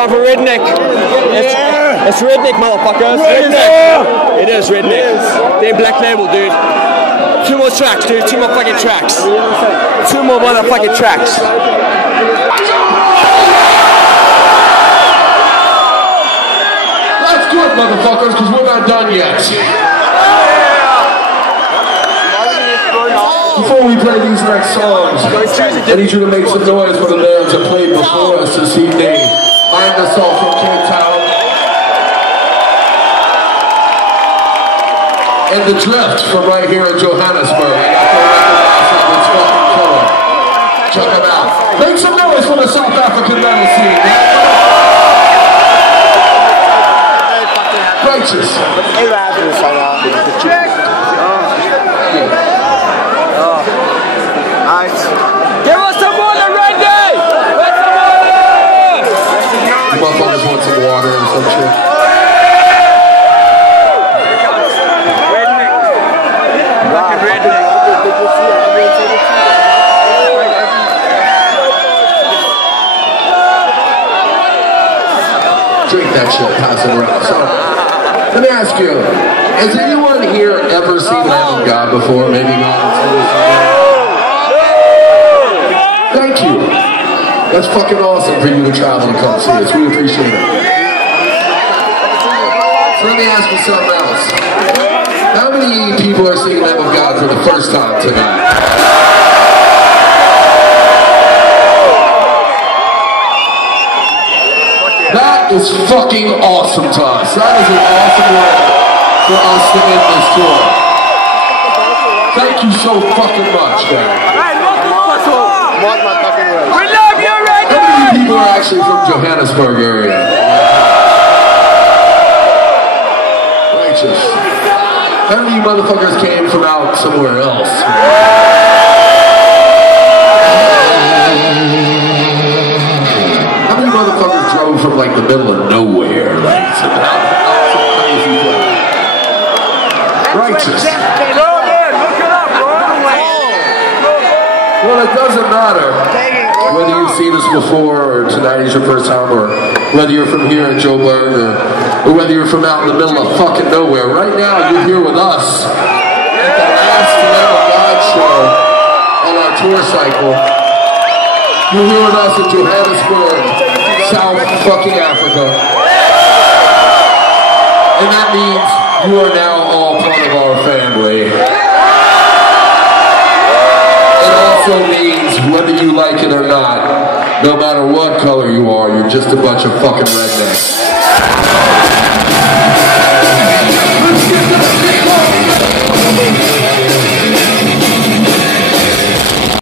time for Redneck. It's Redneck, motherfucker. It's Redneck. It is Redneck. They're Black Label, dude. 2 more tracks, dude. 2 more fucking tracks. 2 more motherfucking tracks. Let's do it, motherfuckers, because we're not done yet. Before we play these next songs, I need you to make some noise for the bands that played before us this evening. Mind us all from Cape Town. And The Drift from right here in Johannesburg. It's fucking killer. Check them out. Make some noise for the South African metal scene. Righteous. Give us some water, Redneck! You motherfuckers want some water or some shit? Drink that shit, pass it around. So, let me ask you, has anyone here ever seen Lamb of God before? Maybe not. Thank you. That's fucking awesome for you to travel and come see us. We appreciate it. So let me ask you something else. How many people are seeing Lamb of God for the first time tonight? That is fucking awesome to us. That is an awesome way for us to end this tour. Thank you so fucking much, man. We love you, Redneck! How many people are actually from Johannesburg area? Righteous. How many motherfuckers came from out somewhere else? How many motherfuckers drove from like the middle of nowhere? Like some crazy place. Righteous. Well, it doesn't matter whether you've seen us before or tonight is your first time, or whether you're from here in Joburg, or whether you're from out in the middle of fucking nowhere. Right now, you're here with us at the last Lamb of God show on our tour cycle. You're here with us in Johannesburg, South fucking Africa. And that means you are now all part of our family. Also means whether you like it or not, no matter what color you are, you're just a bunch of fucking rednecks.